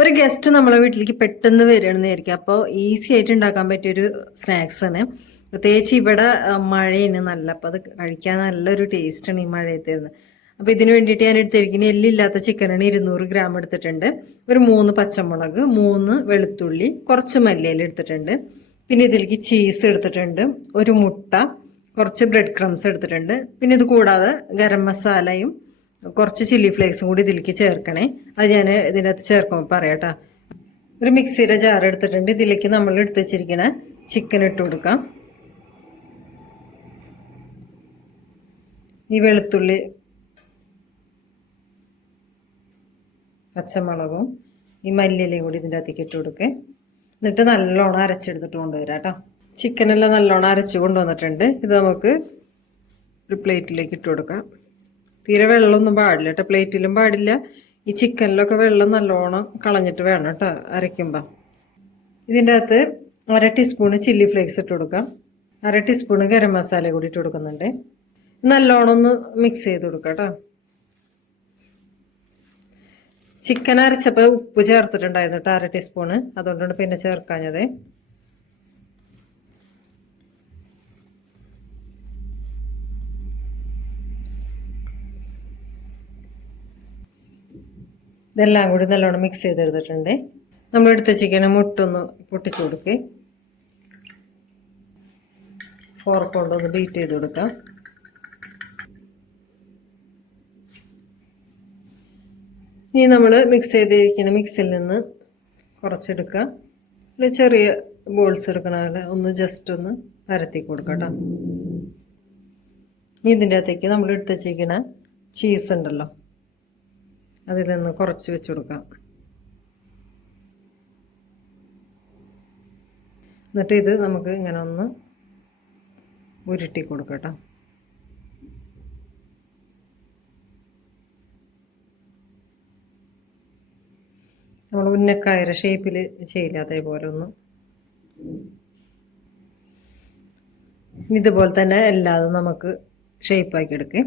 ഒരു ഗസ്റ്റ് നമ്മളെ വീട്ടിലേക്ക് പെട്ടെന്ന് വരികയാണെന്ന് വിചാരിക്കും. അപ്പോൾ ഈസി ആയിട്ട് ഉണ്ടാക്കാൻ പറ്റിയൊരു സ്നാക്സ് ആണ്. പ്രത്യേകിച്ച് ഇവിടെ മഴയാണ് നല്ല, അപ്പോൾ അത് കഴിക്കാൻ നല്ലൊരു ടേസ്റ്റാണ് ഈ മഴയത്ത് വരുന്നത്. അപ്പോൾ ഇതിന് വേണ്ടിയിട്ട് ഞാൻ എടുത്തിരിക്കുന്ന എല്ലില്ലാത്ത ചിക്കനാണ്. 200 ഗ്രാം എടുത്തിട്ടുണ്ട്. ഒരു 3 പച്ചമുളക്, 3 വെളുത്തുള്ളി, കുറച്ച് മല്ലിയില എടുത്തിട്ടുണ്ട്. പിന്നെ ഇതിലേക്ക് ചീസ് എടുത്തിട്ടുണ്ട്, ഒരു മുട്ട, കുറച്ച് ബ്രെഡ് ക്രംസ് എടുത്തിട്ടുണ്ട്. പിന്നെ ഇത് കൂടാതെ ഗരം മസാലയും കുറച്ച് ചില്ലി ഫ്ലേക്സും കൂടി ഇതിലേക്ക് ചേർക്കണേ. അത് ഞാൻ ഇതിനകത്ത് ചേർക്കുമ്പോൾ പറയാട്ടോ. ഒരു മിക്സിയുടെ ജാർ എടുത്തിട്ടുണ്ട്. ഇതിലേക്ക് നമ്മൾ എടുത്ത് വെച്ചിരിക്കണ ചിക്കൻ ഇട്ട് കൊടുക്കാം. ഈ വെളുത്തുള്ളി, പച്ചമുളകും ഈ മല്ലിയിലയും കൂടി ഇതിൻ്റെ അകത്തേക്ക് ഇട്ട് കൊടുക്കേ. എന്നിട്ട് നല്ലോണം അരച്ചെടുത്തിട്ട് കൊണ്ടുവരാം കേട്ടോ. ചിക്കനെല്ലാം നല്ലോണം അരച്ച് കൊണ്ടുവന്നിട്ടുണ്ട്. ഇത് നമുക്ക് ഒരു പ്ലേറ്റിലേക്ക് ഇട്ട് കൊടുക്കാം. തീരെ വെള്ളമൊന്നും പാടില്ല കേട്ടോ, പ്ലേറ്റിലും പാടില്ല. ഈ ചിക്കനിലൊക്കെ വെള്ളം നല്ലോണം കളഞ്ഞിട്ട് വേണം കേട്ടോ അരയ്ക്കുമ്പോൾ. ഇതിൻ്റെ അകത്ത് 1/2 ടീസ്പൂണ് ചില്ലി ഫ്ലേക്സ് ഇട്ട് കൊടുക്കാം. 1/2 ടീസ്പൂണ് ഗരം മസാല കൂടി ഇട്ട് കൊടുക്കുന്നുണ്ട്. നല്ലോണം ഒന്ന് മിക്സ് ചെയ്ത് കൊടുക്കാം കേട്ടോ. ചിക്കൻ അരച്ചപ്പോൾ ഉപ്പ് ചേർത്തിട്ടുണ്ടായിരുന്നു കേട്ടോ, 1/2 ടീസ്പൂണ്. അതുകൊണ്ടാണ് പിന്നെ ചേർക്കാഞ്ഞത്. ഇതെല്ലാം കൂടി നല്ലോണം മിക്സ് ചെയ്തെടുത്തിട്ടുണ്ട്. നമ്മളെടുത്ത് ചിക്കനെ മുട്ടൊന്ന് പൊട്ടിച്ചു കൊടുക്കുക. ഫോർക്ക് കൊണ്ടൊന്ന് ബീറ്റ് ചെയ്ത് കൊടുക്കാം. ഇനി നമ്മൾ മിക്സ് ചെയ്തിരിക്കുന്ന മിക്സിൽ നിന്ന് കുറച്ചെടുക്കുക. ഒരു ചെറിയ ബോൾസ് എടുക്കണ പോലെ ഒന്ന് ജസ്റ്റ് ഒന്ന് പരത്തി കൊടുക്കാം കേട്ടോ. ഇനി ഇതിൻ്റെ അകത്തേക്ക് നമ്മൾ എടുത്ത് വെച്ചിരിക്കുന്ന ചീസ് ഉണ്ടല്ലോ, അതിൽ നിന്ന് കുറച്ച് വെച്ച് കൊടുക്കാം. എന്നിട്ട് ഇത് നമുക്ക് ഇങ്ങനെ ഒന്ന് ഉരുട്ടി കൊടുക്കാം കേട്ടോ. നമ്മൾ ഉന്നക്കായര ഷേപ്പിൽ ചെയ്യില്ല, അതേപോലെ ഒന്ന്. ഇതുപോലെ തന്നെ എല്ലാതും നമുക്ക് ഷേപ്പാക്കി എടുക്കാം.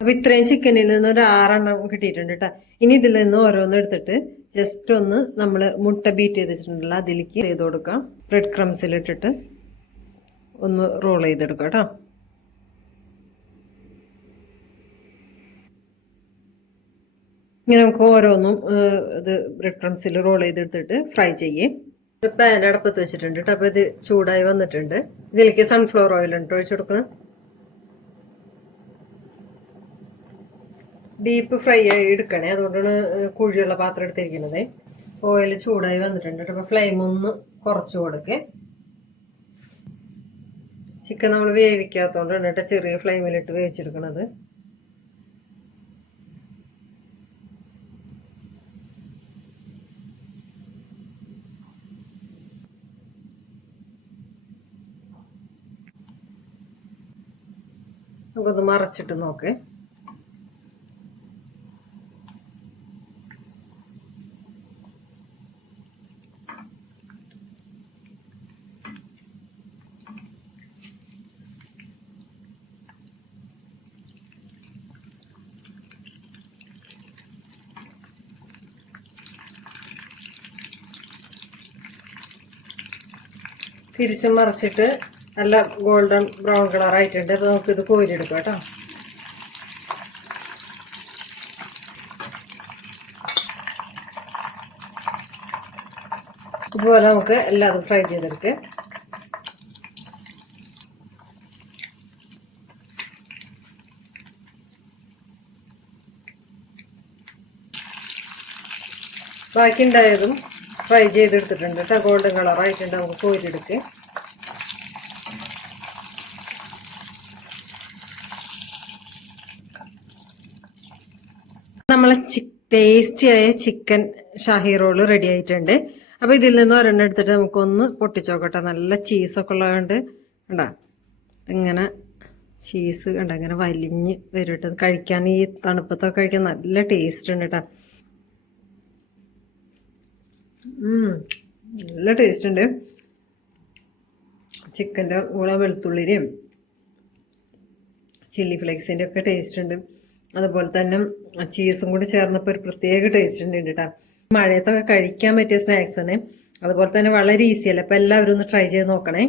അപ്പൊ ഇത്രയും ചിക്കനിൽ നിന്ന് ഒരു 6 എണ്ണം കിട്ടിയിട്ടുണ്ട് കേട്ടോ. ഇനി ഇതിൽ നിന്ന് ഓരോന്ന് എടുത്തിട്ട് ജസ്റ്റ് ഒന്ന് നമ്മൾ മുട്ട ബീറ്റ് ചെയ്ത് വെച്ചിട്ടുണ്ടല്ലോ അതിലേക്ക് ചെയ്ത് കൊടുക്കാം. ബ്രെഡ് ക്രംസിലിട്ടിട്ട് ഒന്ന് റോൾ ചെയ്തെടുക്കാം കേട്ടോ. ഇങ്ങനെ നമുക്ക് ഓരോന്നും ഇത് ബ്രെഡ് ക്രംസിൽ റോൾ ചെയ്തെടുത്തിട്ട് ഫ്രൈ ചെയ്യേ. ഒരു പാൻ അടപ്പത്ത് വെച്ചിട്ടുണ്ട് കേട്ടോ. അപ്പൊ ഇത് ചൂടായി വന്നിട്ടുണ്ട്. ഇതിലേക്ക് സൺഫ്ലവർ ഓയിൽ ഉണ്ട് ഒഴിച്ചു കൊടുക്കണം. ഡീപ്പ് ഫ്രൈ ആയി എടുക്കണേ, അതുകൊണ്ടാണ് കുഴിയുള്ള പാത്രം എടുത്തിരിക്കുന്നത്. ഓയിൽ ചൂടായി വന്നിട്ടുണ്ട്. അപ്പോൾ ഫ്ലെയിം ഒന്ന് കുറച്ച് കൊടുക്കേ. ചിക്കൻ നമ്മൾ വേവിക്കാത്തതുകൊണ്ടാണ് കേട്ടോ ചെറിയ ഫ്ലെയിമിലിട്ട് വേവിച്ചെടുക്കണത്. നമുക്കൊന്ന് മറച്ചിട്ട് നോക്കേ. തിരിച്ചും മറിച്ചിട്ട് നല്ല ഗോൾഡൻ ബ്രൗൺ കളർ ആയിട്ടുണ്ട്. അപ്പോൾ നമുക്കിത് കോരിയെടുക്കാം കേട്ടോ. ഇതുപോലെ നമുക്ക് എല്ലാതും ഫ്രൈ ചെയ്തെടുക്കാം. ബാക്കി ഉണ്ടായതും ഫ്രൈ ചെയ്തെടുത്തിട്ടുണ്ട് കേട്ടോ. ഗോൾഡൻ കളർ ആയിട്ടുണ്ട്. നമുക്ക് കോരിയെടുക്കാം. നമ്മളെ ടേസ്റ്റിയായ ചിക്കൻ ഷാഹി റോള് റെഡി ആയിട്ടുണ്ട്. അപ്പോൾ ഇതിൽ നിന്ന് ഒരെണ്ണം എടുത്തിട്ട് നമുക്കൊന്ന് പൊട്ടിച്ചോക്കട്ടെ. നല്ല ചീസൊക്കെ ഉള്ളതുകൊണ്ട് കണ്ടാ ഇങ്ങനെ ചീസ് കണ്ട ഇങ്ങനെ വലിഞ്ഞ് വരും. കഴിക്കാൻ ഈ തണുപ്പത്തൊക്കെ കഴിക്കാൻ നല്ല ടേസ്റ്റ് ഉണ്ട് കേട്ടോ. നല്ല ടേസ്റ്റ് ഉണ്ട്. ചിക്കൻ്റെ കൂടെ വെളുത്തുള്ളിയുടെയും ചില്ലി ഫ്ലേക്സിൻ്റെ ഒക്കെ ടേസ്റ്റ് ഉണ്ട്. അതുപോലെ തന്നെ ചീസും കൂടി ചേർന്നപ്പോൾ ഒരു പ്രത്യേക ടേസ്റ്റ് ഉണ്ട് കേട്ടോ. മഴയത്തൊക്കെ കഴിക്കാൻ പറ്റിയ സ്നാക്സ് ആണ്. അതുപോലെ തന്നെ വളരെ ഈസി അല്ലേ. അപ്പോൾ എല്ലാവരും ഒന്ന് ട്രൈ ചെയ്ത് നോക്കണേ.